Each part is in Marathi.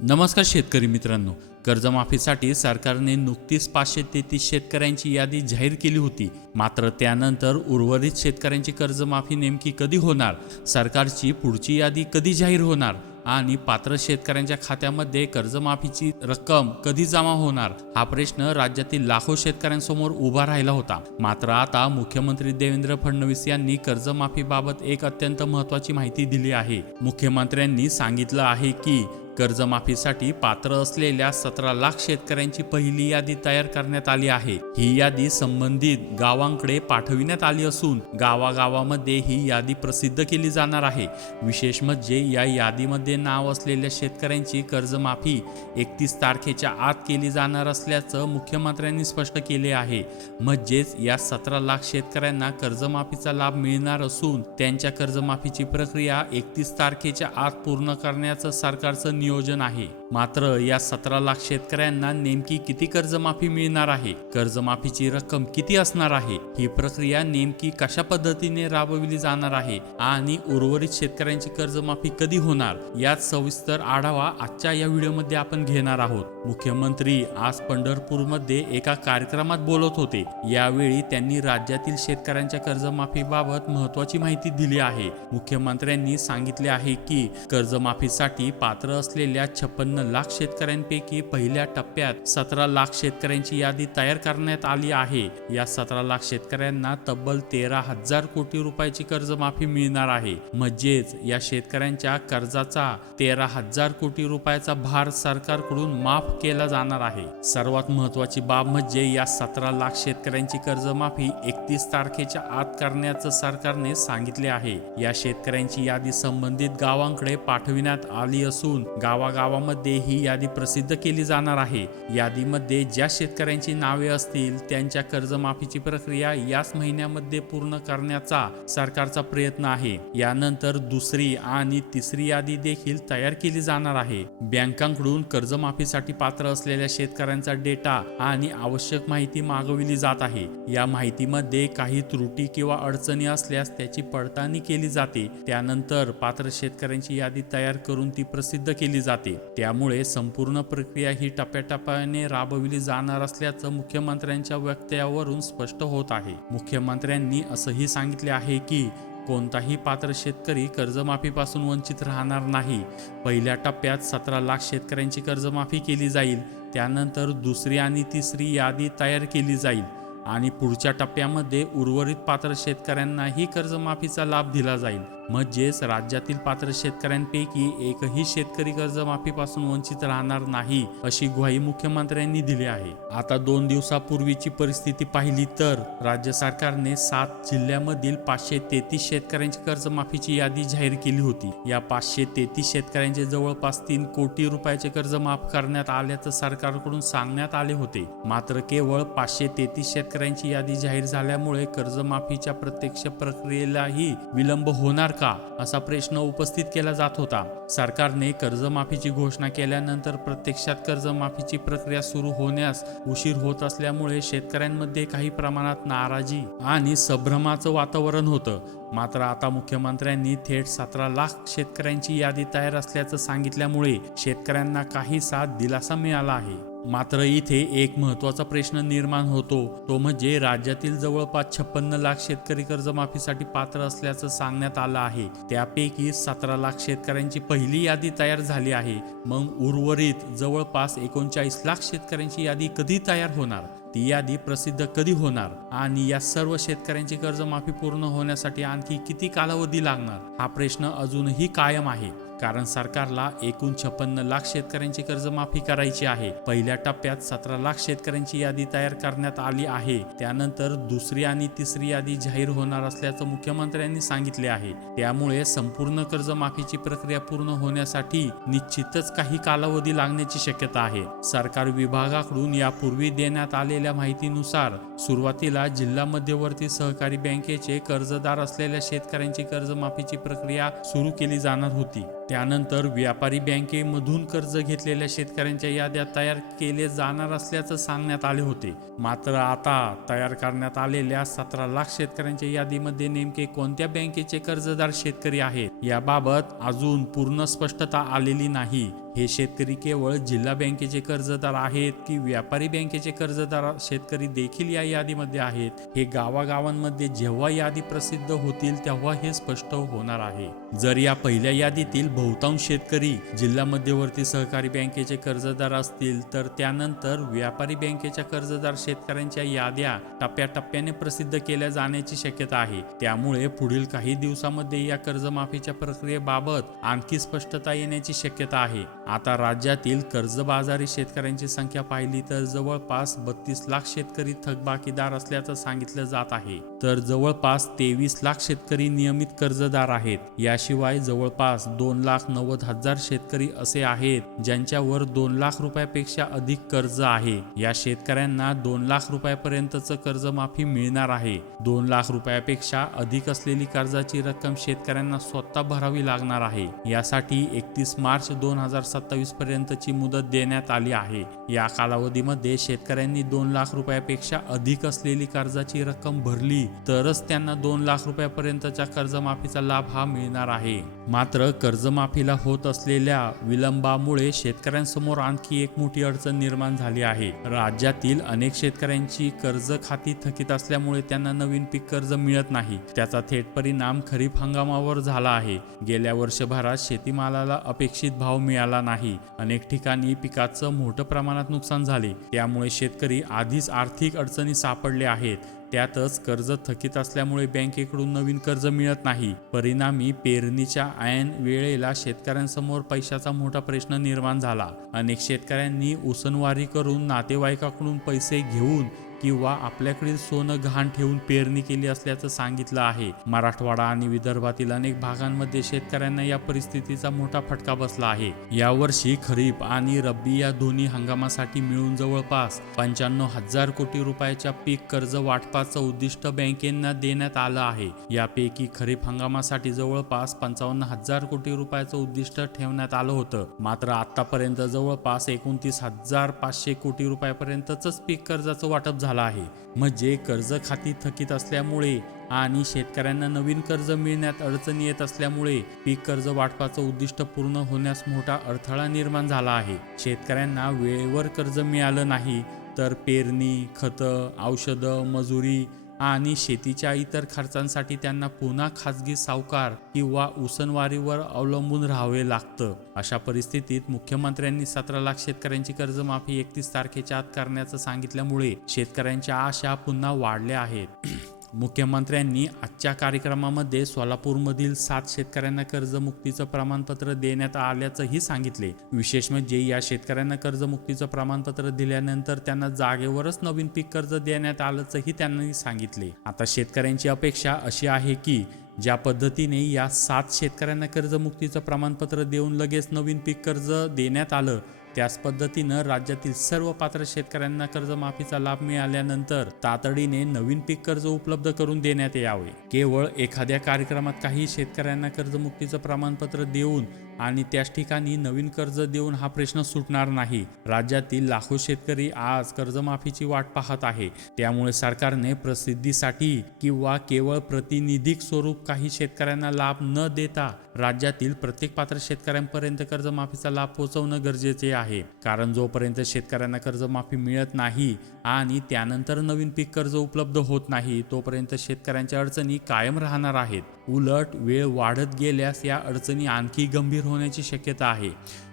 नमस्कार शेतकरी मित्रांनो, कर्जमाफीसाठी सरकारने नुकतीच 533 शेतकऱ्यांची यादी जाहीर केली होती. मात्र त्यानंतर उर्वरित शेतकऱ्यांची कर्जमाफी नेमकी कधी होणार, सरकारची पुढची यादी कधी जाहीर होणार आणि पात्र शेतकऱ्यांच्या खात्यामध्ये कर्जमाफीची रक्कम कधी जमा होणार, हा प्रश्न राज्यातील लाखो शेतकऱ्यांसमोर उभा राहिला होता. मात्र आता मुख्यमंत्री देवेंद्र फडणवीस यांनी कर्जमाफीबाबत एक अत्यंत महत्त्वाची माहिती दिली आहे. मुख्यमंत्र्यांनी सांगितलं आहे की कर्जमाफीसाठी पात्र असलेल्या 17 लाख शेतकऱ्यांची पहिली यादी तयार करण्यात आली आहे. ही यादी संबंधित गावांकडे पाठविण्यात आली असून गावागावामध्ये ही यादी प्रसिद्ध केली जाणार आहे. विशेष म्हणजे या यादीमध्ये नाव असलेल्या शेतकऱ्यांची कर्जमाफी 31 तारखेच्या आत केली जाणार असल्याचं मुख्यमंत्र्यांनी स्पष्ट केले आहे. म्हणजेच या 17 लाख शेतकऱ्यांना कर्जमाफीचा लाभ मिळणार असून त्यांच्या कर्जमाफीची प्रक्रिया 31 तारखेच्या आत पूर्ण करण्याचं सरकारचं नियोजन आहे. मात्र या 17 लाख शेतकऱ्यांना नेमकी किती कर्जमाफी मिळणार आहे, कर्जमाफीची रक्कम किती असणार आहे, ही प्रक्रिया नेमकी कशा पद्धतीने राबविली जाणार आहे आणि उर्वरित शेतकऱ्यांची कर्जमाफी कधी होणार, यात सविस्तर आढावा आजच्या या व्हिडिओमध्ये आपण घेणार आहोत. मुख्यमंत्री आज पंढरपूरमध्ये एका कार्यक्रमात बोलत होते. यावेळी त्यांनी राज्यातील शेतकऱ्यांच्या कर्जमाफीबाबत महत्त्वाची माहिती दिली आहे. मुख्यमंत्र्यांनी सांगितले आहे की कर्जमाफीसाठी पात्र असलेल्या 56 लाख शेतकऱ्यांपैकी पहिल्या टप्प्यात 17 लाख शेतकऱ्यांची यादी तयार करण्यात आली आहे. या 17 लाख शेतकऱ्यांना तब्बल 13,000 कोटी रुपयाची कर्जमाफी मिळणार आहे. म्हणजेच या शेतकऱ्यांच्या कर्जाचा 13,000 कोटी रुपयाचा भार सरकारकडून माफ केला जाणार आहे. सर्वात महत्त्वाची बाब म्हणजे या 17 लाख शेतकऱ्यांची कर्जमाफी 31 तारखेच्या आत करण्याचं सरकारने सांगितले आहे. या शेतकऱ्यांची यादी संबंधित गावांकडे पाठविण्यात आली असून गावागावामध्ये ही यादी प्रसिद्ध केली जाणार आहे. यादीमध्ये ज्या शेतकऱ्यांची नावे असतील त्यांच्या कर्जमाफीची प्रक्रिया याच महिन्यामध्ये पूर्ण करण्याचा सरकारचा प्रयत्न आहे. यानंतर दुसरी आणि तिसरी यादी देखील तयार केली जाणार आहे. बँकांकडून कर्जमाफीसाठी पात्र असलेल्या शेतकऱ्यांचा डेटा आणि आवश्यक माहिती मागविली जात आहे. या माहितीमध्ये काही त्रुटी किंवा अडचणी असल्यास त्याची पडताळणी केली जाते. त्यानंतर पात्र शेतकऱ्यांची यादी तयार करून ती प्रसिद्ध केली जाते. त्यामुळे संपूर्ण प्रक्रिया ही टप्प्याटप्प्याने राबविली जाणार असल्याचं मुख्यमंत्र्यांच्या वक्तव्यावरून स्पष्ट होत आहे. मुख्यमंत्र्यांनी असंही सांगितले आहे की कोणताही पात्र शेतकरी कर्जमाफीपासून वंचित राहणार नाही. पहिल्या टप्प्यात 17 लाख शेतकऱ्यांची कर्जमाफी केली जाईल. त्यानंतर दुसरी आणि तिसरी यादी तयार केली जाईल आणि पुढच्या टप्प्यामध्ये उर्वरित पात्र शेतकऱ्यांनाही कर्जमाफीचा लाभ दिला जाईल. म्हणजेच राज्यातील पात्र शेतकऱ्यांपैकी एकही शेतकरी कर्जमाफीपासून वंचित राहणार नाही, अशी ग्वाही मुख्यमंत्र्यांनी दिली आहे. आता 2 दिवसापूर्वीची परिस्थिती पाहिली तर राज्य सरकारने 7 जिल्ह्यामधील 533 शेतकऱ्यांची कर्जमाफीची यादी जाहीर केली होती. या 533 शेतकऱ्यांचे जवळपास 3 कोटी रुपयाचे कर्ज माफ करण्यात आल्याचं सरकारकडून सांगण्यात आले होते. मात्र केवळ 533 शेतकऱ्यांची यादी जाहीर झाल्यामुळे कर्जमाफीच्या प्रत्यक्ष प्रक्रियेलाही विलंब होणार का, असा प्रश्न उपस्थित केला जात होता. सरकारने कर्जमाफीची घोषणा केल्यानंतर प्रत्यक्षात कर्जमाफीची प्रक्रिया सुरू होण्यास उशीर होत असल्यामुळे शेतकऱ्यांमध्ये काही प्रमाणात नाराजी आणि संभ्रमाचं वातावरण होतं. मात्र आता मुख्यमंत्र्यांनी थेट 17 लाख शेतकऱ्यांची यादी तयार असल्याचं सांगितल्यामुळे शेतकऱ्यांना काहीसा दिलासा मिळाला आहे. मात्र इथे एक महत्त्वाचा प्रश्न निर्माण होतो, तो म्हणजे राज्यातील जवळपास 56 लाख शेतकरी कर्जमाफीसाठी पात्र असल्याचं सांगण्यात आलं आहे. त्यापैकी 17 लाख शेतकऱ्यांची पहिली यादी तयार झाली आहे. मग उर्वरित जवळपास 39 लाख शेतकऱ्यांची यादी कधी तयार होणार, ती यादी प्रसिद्ध कधी होणार आणि या सर्व शेतकऱ्यांची कर्जमाफी पूर्ण होण्यासाठी आणखी किती कालावधी लागणार, हा प्रश्न अजूनही कायम आहे. कारण सरकारला एकूण 56 लाख शेतकऱ्यांची कर्जमाफी करायची आहे. पहिल्या टप्प्यात 17 लाख शेतकऱ्यांची यादी तयार करण्यात आली आहे. त्यानंतर दुसरी आणि तिसरी यादी जाहीर होणार असल्याचं मुख्यमंत्र्यांनी सांगितले आहे. त्यामुळे संपूर्ण कर्जमाफीची प्रक्रिया पूर्ण होण्यासाठी निश्चितच काही कालावधी लागण्याची शक्यता आहे. सरकार विभागाकडून यापूर्वी देण्यात आलेल्या माहितीनुसार सुरुवातीला जिल्हा मध्यवर्ती सहकारी बँकेचे कर्जदार असलेल्या शेतकऱ्यांची कर्जमाफीची प्रक्रिया सुरू केली जाणार होती. त्यानंतर व्यापारी बँकेमधून कर्ज घेतलेल्या शेतकऱ्यांच्या याद्या तयार केले जाणार असल्याचं सांगण्यात आले होते. मात्र आता तयार करण्यात आलेल्या 17 लाख शेतकऱ्यांच्या यादीमध्ये नेमके कोणत्या बँकेचे कर्जदार शेतकरी आहेत याबाबत अजून पूर्ण स्पष्टता आलेली नाही. हे शेतकरी केवळ जिल्हा बँकेचे कर्जदार आहेत की व्यापारी बँकेचे कर्जदार शेतकरी देखील या यादीमध्ये आहेत, हे गावागावांमध्ये जेव्हा यादी प्रसिद्ध होतील तेव्हा हे स्पष्ट होणार आहे. जर या पहिल्या यादीतील बहुतांश शेतकरी जिल्हा मध्यवर्ती सहकारी बँकेचे कर्जदार असतील तर त्यानंतर व्यापारी बँकेच्या कर्जदार शेतकऱ्यांच्या याद्या टप्प्याटप्प्याने प्रसिद्ध केल्या जाण्याची शक्यता आहे. त्यामुळे पुढील काही दिवसामध्ये या कर्जमाफीच्या प्रक्रियेबाबत आणखी स्पष्टता येण्याची शक्यता आहे. आता राज्यातील कर्जबाजारी शेतकऱ्यांची संख्या पाहिली तर जवळपास 32 लाख शेतकरी थकबाकीदार असल्याचं सांगितलं जात आहे, तर जवळपास 23 लाख शेतकरी नियमित कर्जदार आहेत. याशिवाय जवळपास 2,90,000 शेतकरी असे आहेत ज्यांच्यावर 2 लाख रुपयापेक्षा अधिक कर्ज आहे. या शेतकऱ्यांना 2 लाख रुपयापर्यंतचं कर्जमाफी मिळणार आहे. 2 लाख रुपयापेक्षा अधिक असलेली कर्जाची रक्कम शेतकऱ्यांना स्वतः भरावी लागणार आहे. यासाठी 31 मार्च 2027 पर्यंतची मुदत देण्यात आली आहे. या कालावधीमध्ये शेतकऱ्यांनी 2 लाख रुपयापेक्षा अधिक असलेली कर्जाची रक्कम भरली तरच त्यांना 2 लाख रुपयापर्यंतच्या कर्जमाफीचा लाभ हा मिळणार आहे. मात्र कर्जमाफीला होत असलेल्या विलंबामुळे शेतकऱ्यांसमोर आणखी एक मोठी अडचण निर्माण झाली आहे. राज्यातील अनेक शेतकऱ्यांची कर्ज खाती थकीत असल्यामुळे त्यांना नवीन पीक कर्ज मिळत नाही. त्याचा थेट परिणाम खरीप हंगामावर झाला आहे. गेल्या वर्षभरात शेतीमालाला अपेक्षित भाव मिळाला नाही. अनेक ठिकाणी पिकाचं मोठं प्रमाणात नुकसान झाले. त्यामुळे शेतकरी आधीच आर्थिक अडचणी सापडले आहेत. त्यातच कर्ज थकीत असल्यामुळे बँकेकडून नवीन कर्ज मिळत नाही. परिणामी पेरणीच्या ऐन वेळेला शेतकऱ्यांसमोर पैशाचा मोठा प्रश्न निर्माण झाला. अनेक शेतकऱ्यांनी उसनवारी करून नातेवाईकाकडून पैसे घेऊन किंवा आपल्याकडील सोनं गहाण ठेवून पेरणी केली असल्याचं सांगितलं आहे. मराठवाडा आणि विदर्भातील अनेक भागांमध्ये शेतकऱ्यांना या परिस्थितीचा मोठा फटका बसला आहे. यावर्षी खरीप आणि रब्बी या दोन्ही हंगामासाठी मिळून जवळपास 95,000 कोटी रुपयाच्या पीक कर्ज वाटपाचं उद्दिष्ट बँकेंना देण्यात आलं आहे. यापैकी खरीप हंगामासाठी जवळपास 55,000 कोटी रुपयाचं उद्दिष्ट ठेवण्यात आलं होतं. मात्र आतापर्यंत जवळपास 29,500 कोटी रुपयापर्यंतच पीक कर्जाचं वाटप झाला आहे. म्हणजे कर्ज खाती थकीत असल्यामुळे आणि शेतकऱ्यांना नवीन कर्ज मिळण्यात अडचणी येत असल्यामुळे पीक कर्ज वाटपाचं उद्दिष्ट पूर्ण होण्यास मोठा अडथळा निर्माण झाला आहे. शेतकऱ्यांना वेळेवर कर्ज मिळालं नाही तर पेरणी, खतं, औषधं, मजुरी आणि शेतीच्या इतर खर्चांसाठी त्यांना पुन्हा खाजगी सावकार किंवा उसनवारीवर अवलंबून राहावे लागतं. अशा परिस्थितीत मुख्यमंत्र्यांनी 17 लाख शेतकऱ्यांची कर्जमाफी 31 तारखेच्या आत करण्याचं सांगितल्यामुळे शेतकऱ्यांच्या आशा पुन्हा वाढल्या आहेत. मुख्यमंत्र्यांनी आजच्या कार्यक्रमामध्ये सोलापूरमधील 7 शेतकऱ्यांना कर्जमुक्तीचं प्रमाणपत्र देण्यात आल्याचंही सांगितले. विशेष म्हणजे या शेतकऱ्यांना कर्जमुक्तीचं प्रमाणपत्र दिल्यानंतर त्यांना जागेवरच नवीन पीक कर्ज देण्यात आल्याचंही त्यांनी सांगितले. आता शेतकऱ्यांची अपेक्षा अशी आहे की ज्या पद्धतीने या 7 शेतकऱ्यांना कर्जमुक्तीचं प्रमाणपत्र देऊन लगेच नवीन पीक कर्ज देण्यात आलं, त्याच पद्धतीनं राज्यातील सर्व पात्र शेतकऱ्यांना कर्जमाफीचा लाभ मिळाल्यानंतर तातडीने नवीन पीक कर्ज उपलब्ध करून देण्यात यावे. केवळ एखाद्या कार्यक्रमात काही शेतकऱ्यांना कर्जमुक्तीचं प्रमाणपत्र देऊन आणि त्याच ठिकाणी नवीन कर्ज देऊन हा प्रश्न सुटणार नाही. राज्यातील लाखो शेतकरी आज कर्जमाफीची वाट पाहत आहे. त्यामुळे सरकारने प्रसिद्धीसाठी किंवा केवळ प्रातिनिधिक स्वरूप काही शेतकऱ्यांना लाभ न देता राज्यातील प्रत्येक पात्र शेतकऱ्यांपर्यंत कर्जमाफीचा लाभ पोहोचवणं गरजेचे आहे. कारण जोपर्यंत शेतकऱ्यांना कर्जमाफी मिळत नाही आणि त्यानंतर नवीन पीक कर्ज उपलब्ध होत नाही तोपर्यंत शेतकऱ्यांच्या अडचणी कायम राहणार आहेत. उलट वेळ वाढत गेल्यास या अडचणी आणखी गंभीर होण्याची शक्यता आहे.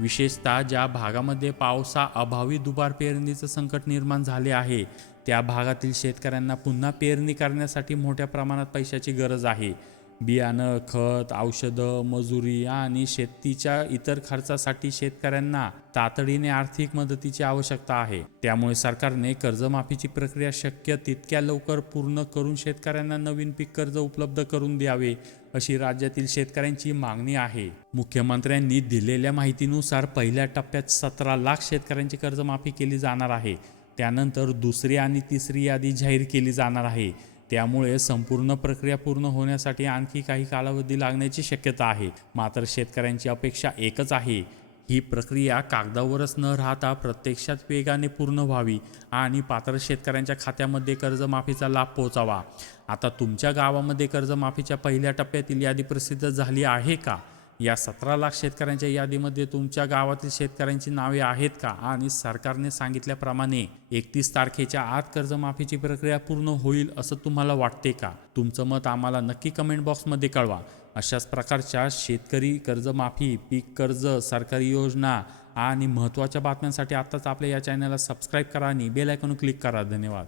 विशेषतः ज्या भागामध्ये पावसाअभावी दुबार पेरणीचं संकट निर्माण झाले आहे त्या भागातील शेतकऱ्यांना पुन्हा पेरणी करण्यासाठी मोठ्या प्रमाणात पैशाची गरज आहे. बियाणं, खत, औषधं, मजुरी आणि शेतीच्या इतर खर्चासाठी शेतकऱ्यांना तातडीने आर्थिक मदतीची आवश्यकता आहे. त्यामुळे सरकारने कर्जमाफीची प्रक्रिया शक्य तितक्या लवकर पूर्ण करून शेतकऱ्यांना नवीन पीक कर्ज उपलब्ध करून द्यावे अशी राज्यातील शेतकऱ्यांची मागणी आहे. मुख्यमंत्र्यांनी दिलेल्या माहितीनुसार पहिल्या टप्प्यात 17 लाख शेतकऱ्यांची कर्जमाफी केली जाणार आहे. त्यानंतर दुसरी आणि तिसरी यादी जाहीर केली जाणार आहे. त्यामुळे संपूर्ण प्रक्रिया पूर्ण होण्यासाठी आणखी काही कालावधी लागण्याची शक्यता आहे. मात्र शेतकऱ्यांची अपेक्षा एकच आहे, ही प्रक्रिया कागदावरच न राहता प्रत्यक्षात वेगाने पूर्ण व्हावी आणि पात्र शेतकऱ्यांच्या खात्यामध्ये कर्जमाफीचा लाभ पोहोचावा. आता तुमच्या गावामध्ये कर्जमाफीच्या पहिल्या टप्प्यातील यादी प्रसिद्ध झाली आहे का? या 17 लाख शेतकऱ्यांच्या यादीमध्ये तुमच्या गावातील शेतकऱ्यांची नावे आहेत का? आणि सरकारने सांगितल्याप्रमाणे 31 तारखेच्या आत कर्जमाफीची प्रक्रिया पूर्ण होईल असं तुम्हाला वाटते का? तुमचं मत आम्हाला नक्की कमेंट बॉक्समध्ये कळवा. अशाच प्रकारच्या शेतकरी कर्जमाफी, पीक कर्ज, सरकारी योजना आणि महत्त्वाच्या बातम्यांसाठी आत्ताच आपल्या या चॅनलला सबस्क्राईब करा आणि बेल आयकॉन क्लिक करा. धन्यवाद.